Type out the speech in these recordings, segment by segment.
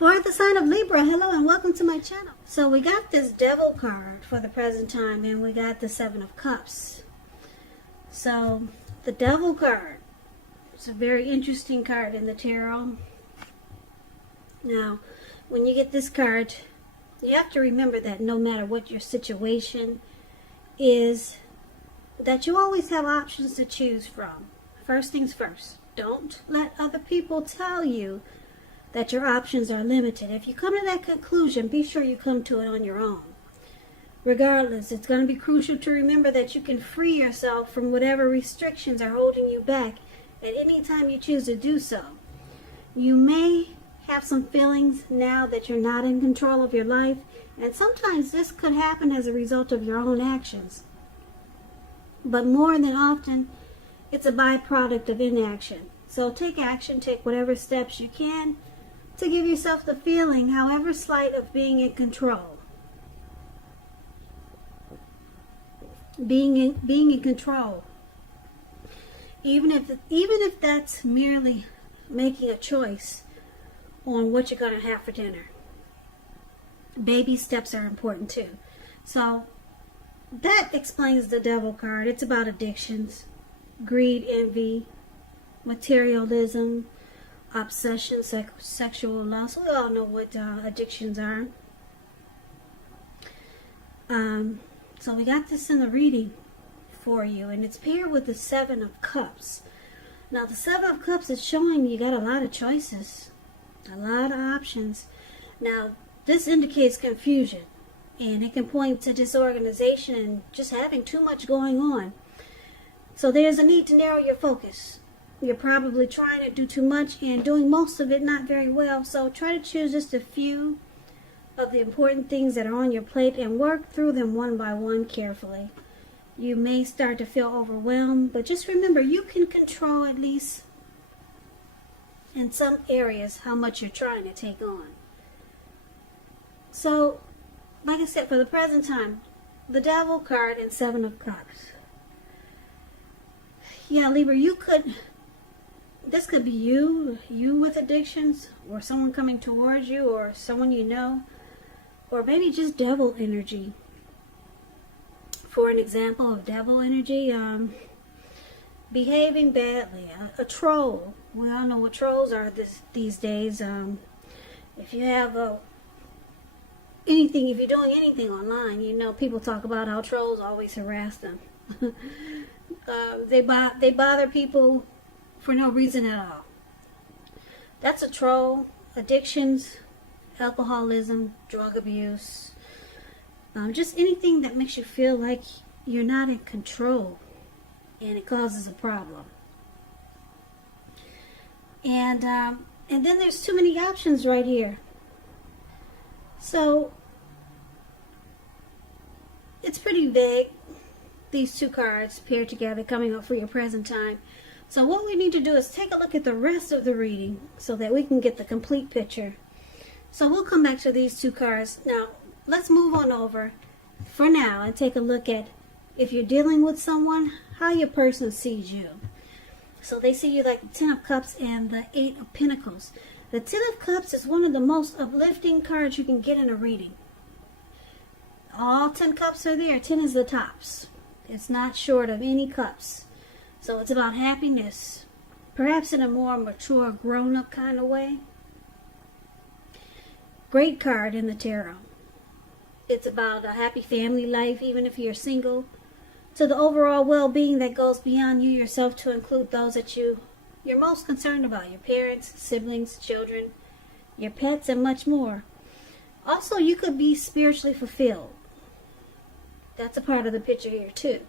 For the sign of Libra, hello and welcome to my channel. So we got this Devil card for the present time, and we got the Seven of Cups. So the Devil card, it's a very interesting card in the tarot. Now, when you get this card, you have to remember that no matter what your situation is, that you always have options to choose from. First things first, don't let other people tell you that your options are limited. If you come to that conclusion, be sure you come to it on your own. Regardless, it's going to be crucial to remember that you can free yourself from whatever restrictions are holding you back at any time you choose to do so. You may have some feelings now that you're not in control of your life, and sometimes this could happen as a result of your own actions. But more than often, it's a byproduct of inaction. So take action, take whatever steps you can to give yourself the feeling, however slight, of being in control. Being in control. Even if that's merely making a choice on what you're going to have for dinner. Baby steps are important too. So that explains the Devil card. It's about addictions, greed, envy, materialism, obsession, sexual lust. We all know what addictions are. So we got this in the reading for you, and it's paired with the Seven of Cups. Now the Seven of Cups is showing you got a lot of choices, a lot of options. Now this indicates confusion, and it can point to disorganization and just having too much going on. So there's a need to narrow your focus. You're probably trying to do too much and doing most of it not very well. So try to choose just a few of the important things that are on your plate and work through them one by one carefully. You may start to feel overwhelmed, but just remember you can control, at least in some areas, how much you're trying to take on. So, like I said, for the present time, the Devil card and Seven of Cups. Yeah, Libra, this could be you with addictions, or someone coming towards you, or someone you know, or maybe just devil energy. For an example of devil energy, behaving badly, a troll. We all know what trolls are these days. If you have if you're doing anything online, you know people talk about how trolls always harass them. They bother people for no reason at all. That's a troll. Addictions, alcoholism, drug abuse, just anything that makes you feel like you're not in control and it causes a problem. And then there's too many options right here. So it's pretty vague, these two cards paired together coming up for your present time. So what we need to do is take a look at the rest of the reading so that we can get the complete picture. So we'll come back to these two cards. Now, let's move on over for now and take a look at, if you're dealing with someone, how your person sees you. So they see you like the Ten of Cups and the Eight of Pentacles. The Ten of Cups is one of the most uplifting cards you can get in a reading. All 10 cups are there. 10 is the tops. It's not short of any cups. So it's about happiness, perhaps in a more mature, grown-up kind of way. Great card in the tarot. It's about a happy family life, even if you're single, to the overall well-being that goes beyond you yourself to include those that you're most concerned about, your parents, siblings, children, your pets, and much more. Also, you could be spiritually fulfilled. That's a part of the picture here too.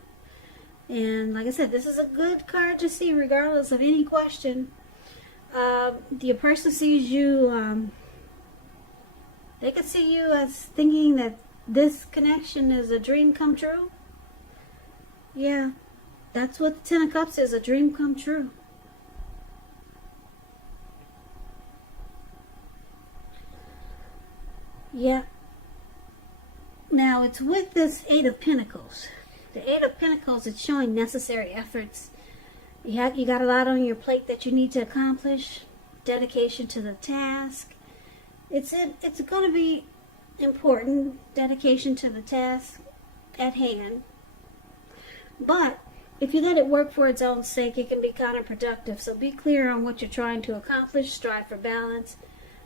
And like I said, this is a good card to see regardless of any question. Your person sees you, they could see you as thinking that this connection is a dream come true. Yeah, that's what the Ten of Cups is, a dream come true. Yeah. Now it's with this Eight of Pentacles. The Eight of Pentacles is showing necessary efforts. You got a lot on your plate that you need to accomplish. Dedication to the task. It's going to be important, dedication to the task at hand. But if you let it work for its own sake, it can be counterproductive. So be clear on what you're trying to accomplish. Strive for balance.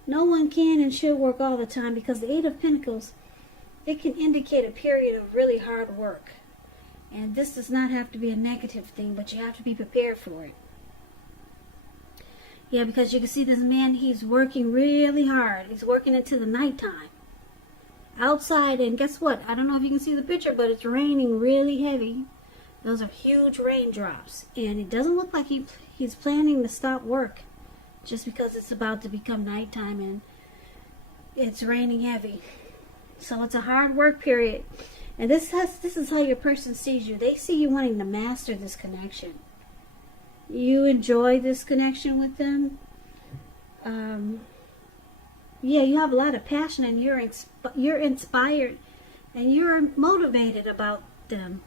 No one can and should work all the time, because the Eight of Pentacles, it can indicate a period of really hard work. And this does not have to be a negative thing, but you have to be prepared for it. Yeah, because you can see this man, he's working really hard. He's working into the nighttime. Outside, and guess what? I don't know if you can see the picture, but it's raining really heavy. Those are huge raindrops. And it doesn't look like he's planning to stop work just because it's about to become nighttime and it's raining heavy. So it's a hard work period. And this is how your person sees you. They see you wanting to master this connection. You enjoy this connection with them. Yeah, you have a lot of passion, and you're inspired, and you're motivated about them.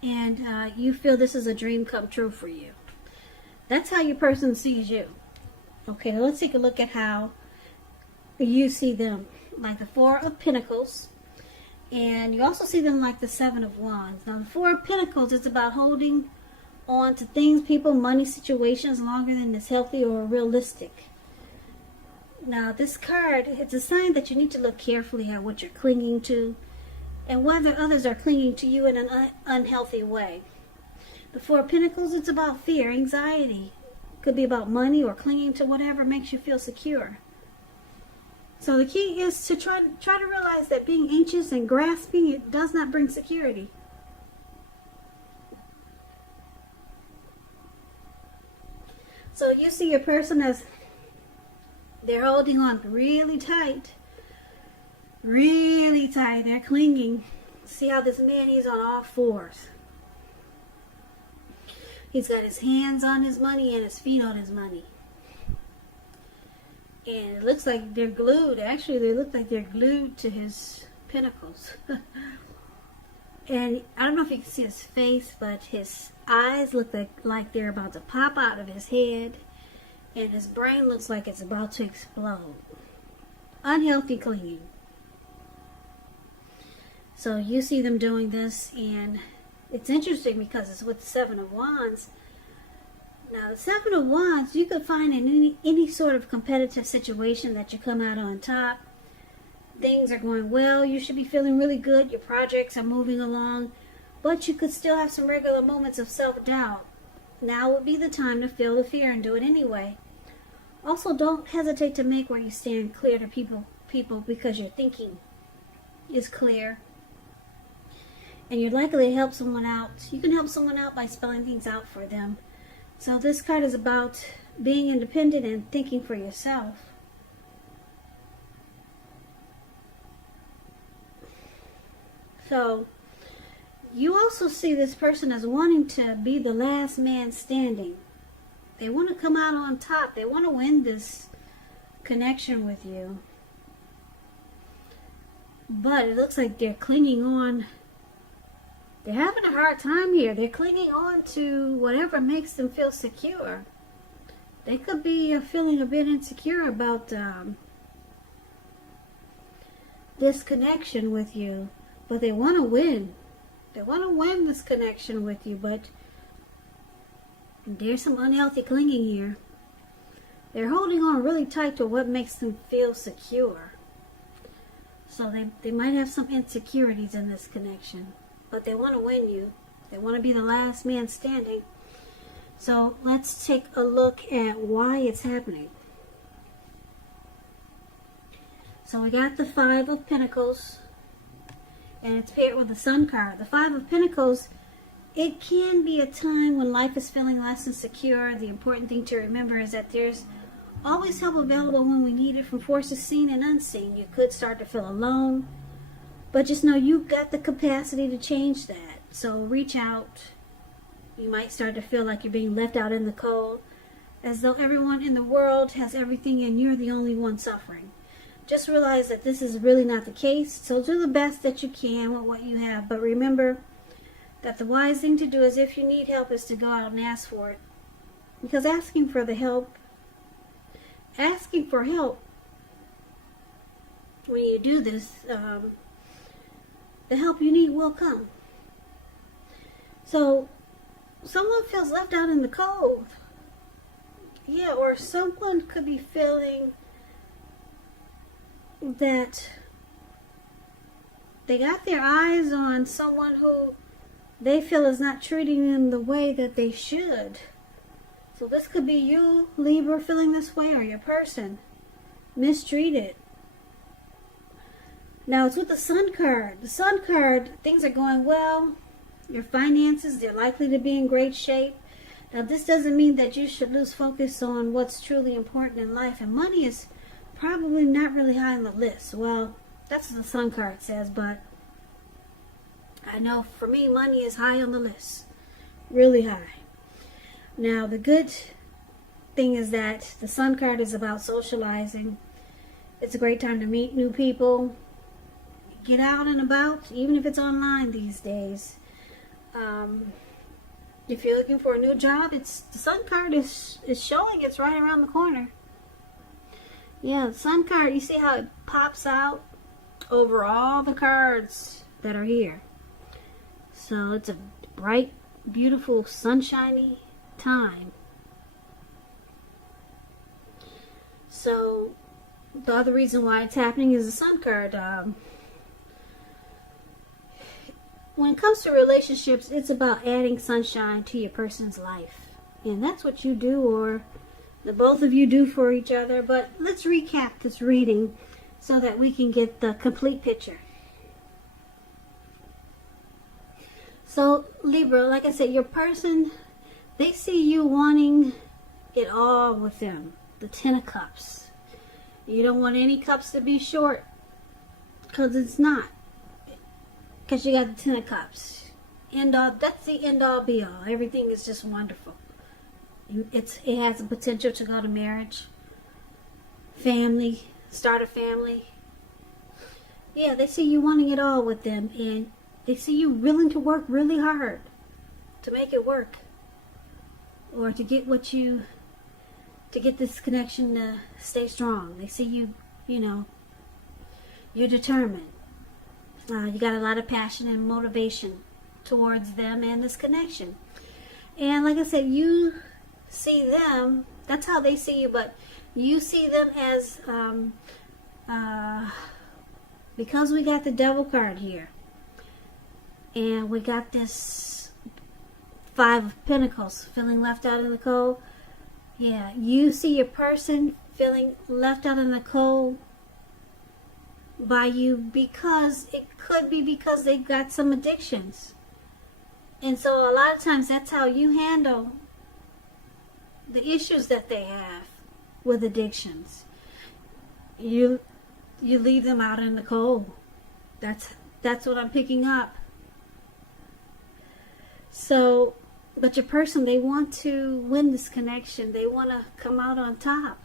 And you feel this is a dream come true for you. That's how your person sees you. Okay, now let's take a look at how you see them. Like the Four of Pentacles. And you also see them like the Seven of Wands. Now the Four of Pentacles is about holding on to things, people, money, situations longer than is healthy or realistic. Now this card, it's a sign that you need to look carefully at what you're clinging to and whether others are clinging to you in an unhealthy way. The Four of Pentacles, it's about fear, anxiety. Could be about money or clinging to whatever makes you feel secure. So the key is to try to realize that being anxious and grasping, it does not bring security. So you see your person as they're holding on really tight. Really tight. They're clinging. See how this man, he's on all fours. He's got his hands on his money and his feet on his money. And it looks like they're glued. Actually, they look like they're glued to his pentacles. And I don't know if you can see his face, but his eyes look like they're about to pop out of his head. And his brain looks like it's about to explode. Unhealthy clinging. So you see them doing this, and it's interesting because it's with the Seven of Wands. Now the Seven of Wands, you could find in any sort of competitive situation that you come out on top. Things are going well. You should be feeling really good. Your projects are moving along. But you could still have some regular moments of self-doubt. Now would be the time to feel the fear and do it anyway. Also, don't hesitate to make where you stand clear to people because your thinking is clear. And you're likely to help someone out. You can help someone out by spelling things out for them. So this card is about being independent and thinking for yourself. So you also see this person as wanting to be the last man standing. They want to come out on top. They want to win this connection with you. But it looks like they're clinging on. They're having a hard time here. They're clinging on to whatever makes them feel secure. They could be feeling a bit insecure about this connection with you. But they want to win. They want to win this connection with you, but there's some unhealthy clinging here. They're holding on really tight to what makes them feel secure. So they might have some insecurities in this connection, but they want to win you. They want to be the last man standing. So let's take a look at why it's happening. So we got the Five of Pentacles, and it's paired with the Sun card. The Five of Pentacles, it can be a time when life is feeling less than secure. The important thing to remember is that there's always help available when we need it from forces seen and unseen. You could start to feel alone, but just know you've got the capacity to change that. So reach out. You might start to feel like you're being left out in the cold, as though everyone in the world has everything and you're the only one suffering. Just realize that this is really not the case. So do the best that you can with what you have. But remember that the wise thing to do is, if you need help, is to go out and ask for it. Because asking for the help asking for help when you do this. The help you need will come. So someone feels left out in the cold. Yeah, or someone could be feeling that they got their eyes on someone who they feel is not treating them the way that they should. So this could be you, Libra, feeling this way, or your person mistreated. Now it's with the Sun card. The Sun card, things are going well. Your finances, they're likely to be in great shape. Now this doesn't mean that you should lose focus on what's truly important in life. And money is probably not really high on the list. Well, that's what the Sun card says, but I know for me, money is high on the list. Really high. Now the good thing is that the Sun card is about socializing. It's a great time to meet new people. Get out and about, even if it's online these days. If you're looking for a new job, the Sun card is showing it's right around the corner. Yeah, the Sun card, you see how it pops out over all the cards that are here. So it's a bright, beautiful, sunshiny time. So the other reason why it's happening is the Sun card. When it comes to relationships, it's about adding sunshine to your person's life. And that's what you do, or the both of you do for each other. But let's recap this reading so that we can get the complete picture. So, Libra, like I said, your person, they see you wanting it all with them. The Ten of Cups. You don't want any cups to be short, because it's not. Because you got the Ten of Cups. End all, that's the end all be all. Everything is just wonderful. It has the potential to go to marriage, family, start a family. Yeah, they see you wanting it all with them, and they see you willing to work really hard to make it work, or to get to get this connection to stay strong. They see you, you're determined. You got a lot of passion and motivation towards them and this connection. And like I said, you see them, that's how they see you, but you see them as, because we got the Devil card here, and we got this Five of Pentacles, feeling left out in the cold. Yeah, you see your person feeling left out in the cold by you, because it could be because they've got some addictions. And so a lot of times that's how you handle the issues that they have with addictions. You leave them out in the cold. That's what I'm picking up. So, but your person, they want to win this connection. They want to come out on top.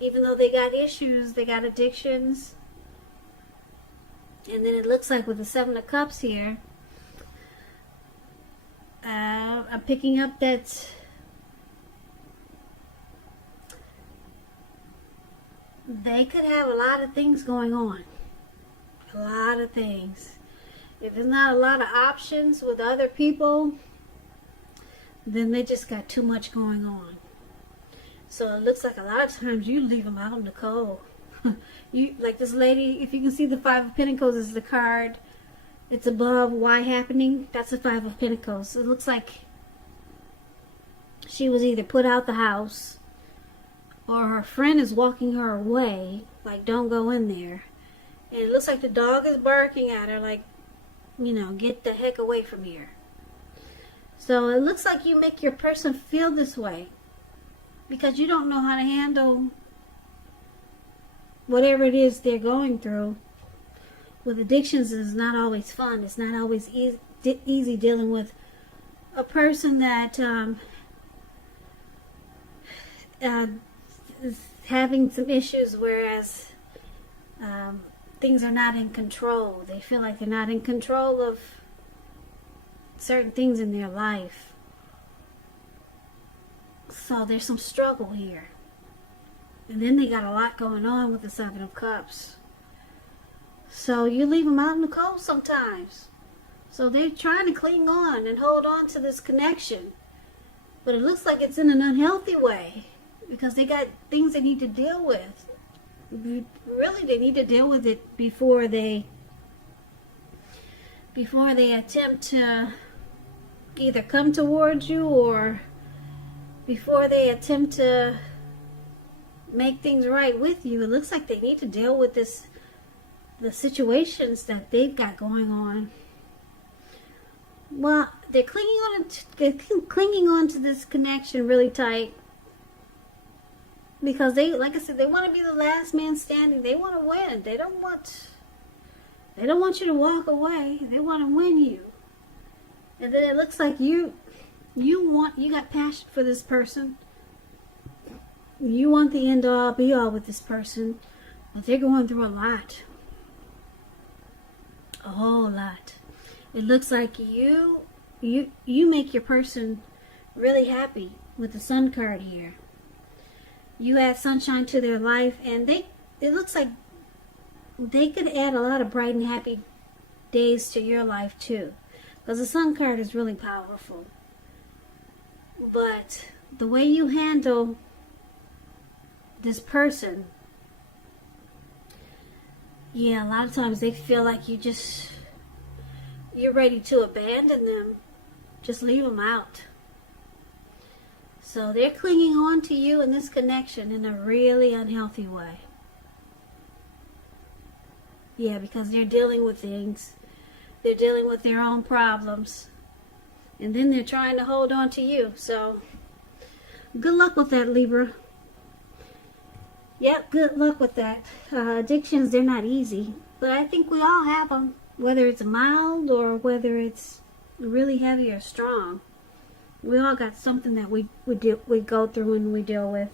Even though they got issues, they got addictions. And then it looks like with the Seven of Cups here, I'm picking up that they could have a lot of things going on. A lot of things. If there's not a lot of options with other people, then they just got too much going on. So it looks like a lot of times you leave them out in the cold. You, like this lady, if you can see the Five of Pentacles is the card. It's above why happening. That's the Five of Pentacles. It looks like she was either put out the house, or her friend is walking her away, like don't go in there. And it looks like the dog is barking at her, like, get the heck away from here. So it looks like you make your person feel this way because you don't know how to handle whatever it is they're going through. With addictions, is not always fun. It's not always easy dealing with a person that is having some issues, whereas things are not in control. They feel like they're not in control of certain things in their life. So there's some struggle here. And then they got a lot going on with the Seven of Cups. So you leave them out in the cold sometimes. So they're trying to cling on and hold on to this connection. But it looks like it's in an unhealthy way. Because they got things they need to deal with. Really, they need to deal with it before they attempt to either come towards you, or before they attempt to make things right with you. It looks like they need to deal with the situations that they've got going on. Well, they're clinging on to this connection really tight. Because they, like I said, they want to be the last man standing. They want to win. They don't want you to walk away. They want to win you. And then it looks like you got passion for this person. You want the end all be all with this person. But they're going through a lot. A whole lot. It looks like you make your person really happy with the Sun card here. You add sunshine to their life, and it looks like they could add a lot of bright and happy days to your life too. Because the Sun card is really powerful. But the way you handle this person, yeah, a lot of times they feel like you're ready to abandon them. Just leave them out. So they're clinging on to you in this connection in a really unhealthy way. Yeah, because they're dealing with things. They're dealing with their own problems. And then they're trying to hold on to you. So, good luck with that, Libra. Yep, good luck with that. Addictions, they're not easy. But I think we all have them. Whether it's mild or whether it's really heavy or strong. We all got something that we go through and we deal with.